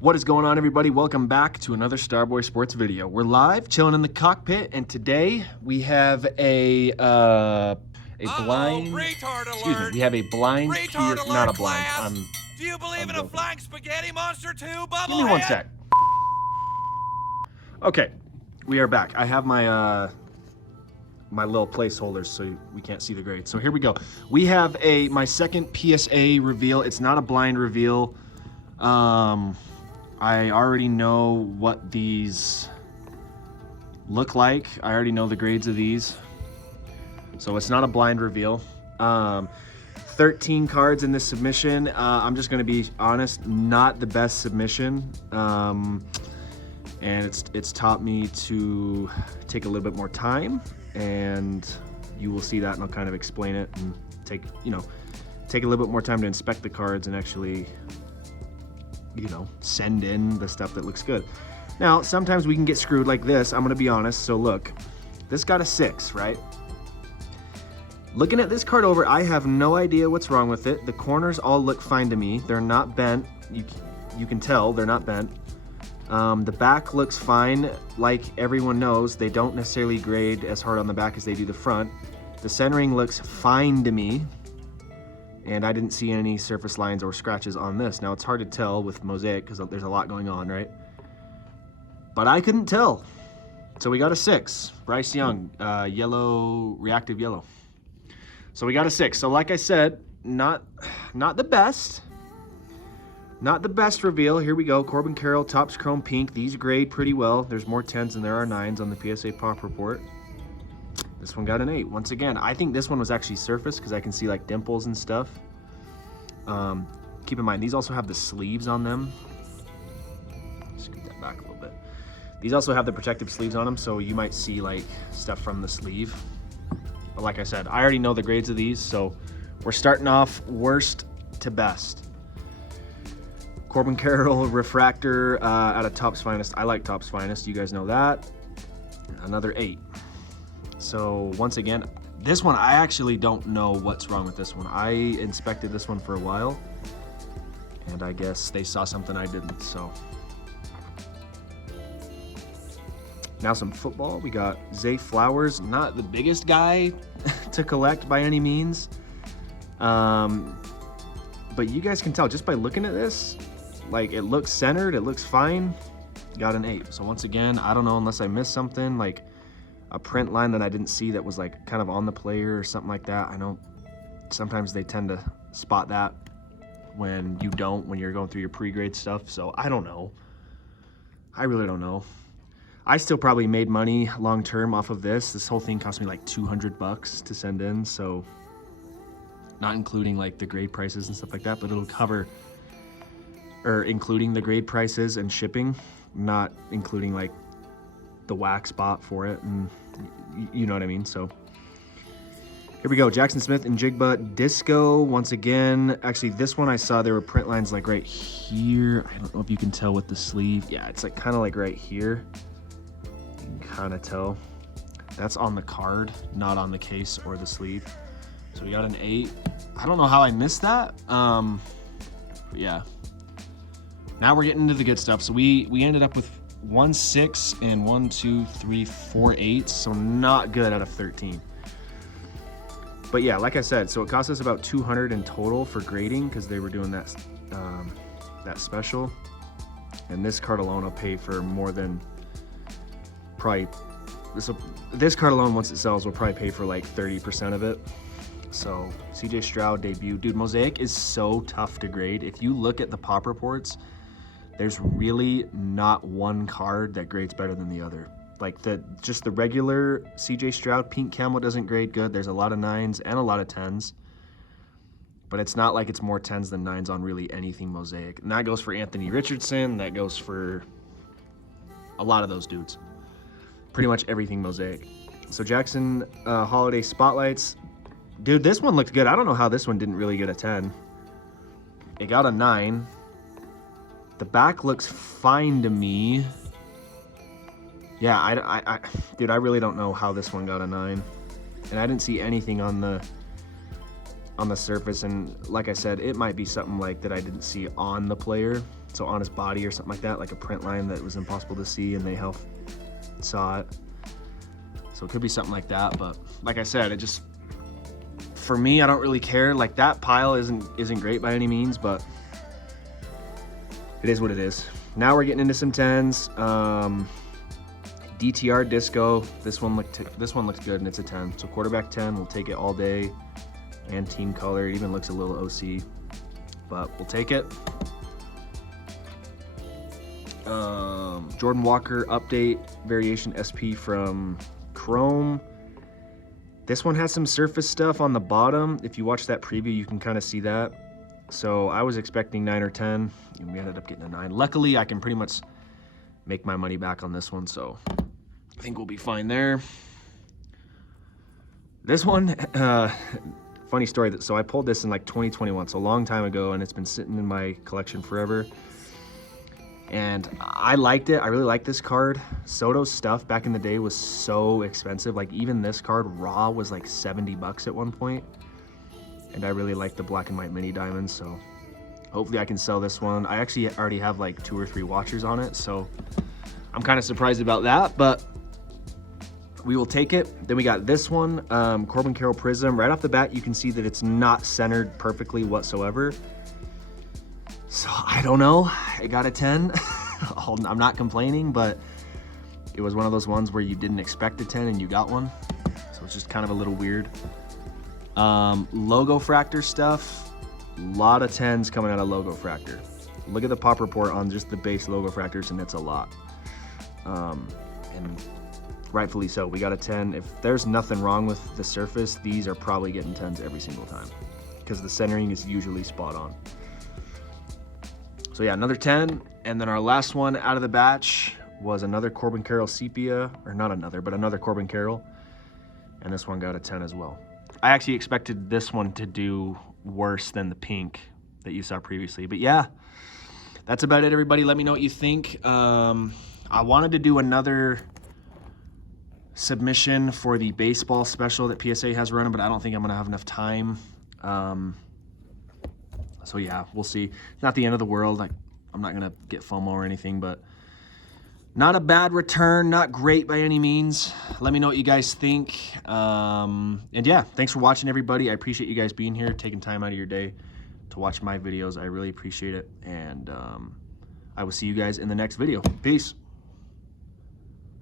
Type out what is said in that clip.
What is going on, everybody? Welcome back to another Starboy Sports video. We're live, chilling in the cockpit, and today we have a blind. Excuse me. We have a blind. Not a blind. Do you believe in a flying spaghetti monster too, Bubblehead? Give me one sec. Okay, we are back. I have my my little placeholders so we can't see the grade. So here we go. We have my second PSA reveal. It's not a blind reveal. I already know what these look like. I already know the grades of these. So it's not a blind reveal. 13 cards in this submission. I'm just gonna be honest, not the best submission. And it's taught me to take a little bit more time, and you will see that, and I'll kind of explain it and take a little bit more time to inspect the cards and actually send in the stuff that looks good. Now, sometimes we can get screwed like this. I'm gonna be honest. So look, this got a 6, right? Looking at this card over, I have no idea what's wrong with it. The corners all look fine to me. They're not bent. You can tell they're not bent. The back looks fine. Like everyone knows, they don't necessarily grade as hard on the back as they do the front. The centering looks fine to me. And I didn't see any surface lines or scratches on this. Now, it's hard to tell with Mosaic because there's a lot going on, right? But I couldn't tell. So we got a 6. Bryce Young, yellow, reactive yellow. So we got a 6. So like I said, not the best. Not the best reveal. Here we go. Corbin Carroll, Topps Chrome Pink. These grade pretty well. There's more 10s than there are 9s on the PSA Pop Report. This one got an 8. Once again, I think this one was actually surfaced because I can see like dimples and stuff. Keep in mind, these also have the sleeves on them. Scoot that back a little bit. These also have the protective sleeves on them, so you might see like stuff from the sleeve. But like I said, I already know the grades of these, so we're starting off worst to best. Corbin Carroll refractor out of Topps Finest. I like Topps Finest, you guys know that. Another 8. So once again, this one, I actually don't know what's wrong with this one. I inspected this one for a while, and I guess they saw something I didn't, so. Now some football. We got Zay Flowers, not the biggest guy to collect by any means. But you guys can tell just by looking at this, like it looks centered, it looks fine. Got an 8. So once again, I don't know unless I missed something, like a print line that I didn't see that was like kind of on the player or something like that. I know sometimes they tend to spot that when you don't, when you're going through your pre-grade stuff. So I don't know. I really don't know. I still probably made money long-term off of this. This whole thing cost me like $200 to send in. So not including like the grade prices and stuff like that, but it'll cover, or including the grade prices and shipping, not including like the wax bot for it, and you know what I mean. So here we go. Jackson Smith and Jigba Disco once again. Actually, this one I saw there were print lines like right here. I don't know if you can tell with the sleeve. Yeah, it's like kind of like right here. You can kind of tell. That's on the card, not on the case or the sleeve. So we got an 8. I don't know how I missed that. But yeah. Now we're getting into the good stuff. So we ended up with 1 6 and 1 2 3 4 8, so not good out of 13. But yeah, like I said, so it cost us about $200 in total for grading because they were doing that that special. And this card alone will pay for more than probably this card alone, once it sells, will probably pay for like 30% of it. So CJ Stroud debut, dude. Mosaic is so tough to grade. If you look at the pop reports, there's really not one card that grades better than the other. Like just the regular CJ Stroud pink camo doesn't grade good. There's a lot of 9s and a lot of 10s. But it's not like it's more 10s than 9s on really anything Mosaic. And that goes for Anthony Richardson. That goes for a lot of those dudes. Pretty much everything Mosaic. So Jackson Holiday Spotlights. Dude, this one looked good. I don't know how this one didn't really get a 10. It got a 9. The back looks fine to me. Yeah, dude, I really don't know how this one got a 9. And I didn't see anything on the surface, and like I said, it might be something like that I didn't see on the player. So on his body or something like that, like a print line that was impossible to see and they saw it. So it could be something like that, but like I said, it just, for me, I don't really care. Like that pile isn't great by any means, but it is what it is. Now we're getting into some 10s. DTR Disco. This one looks good, and it's a 10. So quarterback 10, we'll take it all day. And team color, it even looks a little OC, but we'll take it. Jordan Walker update variation SP from Chrome. This one has some surface stuff on the bottom. If you watch that preview, you can kind of see that. So I was expecting 9 or 10, and we ended up getting a 9. Luckily, I can pretty much make my money back on this one, so I think we'll be fine there. This one, funny story. So I pulled this in like 2021, so a long time ago, and it's been sitting in my collection forever. And I liked it. I really like this card. Soto's stuff back in the day was so expensive. Like even this card raw was like 70 bucks at one point. And I really like the black and white mini diamonds, so hopefully I can sell this one. I actually already have like 2 or 3 watchers on it, so I'm kind of surprised about that, but we will take it. Then we got this one, Corbin Carroll Prism. Right off the bat, you can see that it's not centered perfectly whatsoever. So I don't know, I got a 10. I'm not complaining, but it was one of those ones where you didn't expect a 10 and you got one. So it's just kind of a little weird. Logo Fractor stuff, a lot of 10s coming out of Logo Fractor. Look at the pop report on just the base Logo Fractors, and it's a lot. And rightfully so, we got a 10. If there's nothing wrong with the surface, these are probably getting 10s every single time because the centering is usually spot on. So yeah, another 10. And then our last one out of the batch was another Corbin Carroll Sepia, or not another, but another Corbin Carroll. And this one got a 10 as well. I actually expected this one to do worse than the pink that you saw previously. But yeah, that's about it, everybody. Let me know what you think. I wanted to do another submission for the baseball special that PSA has running, but I don't think I'm going to have enough time. So yeah, we'll see. It's not the end of the world. I'm not going to get FOMO or anything, but not a bad return, not great by any means. Let me know what you guys think. And yeah, thanks for watching, everybody. I appreciate you guys being here, taking time out of your day to watch my videos. I really appreciate it. And I will see you guys in the next video. Peace.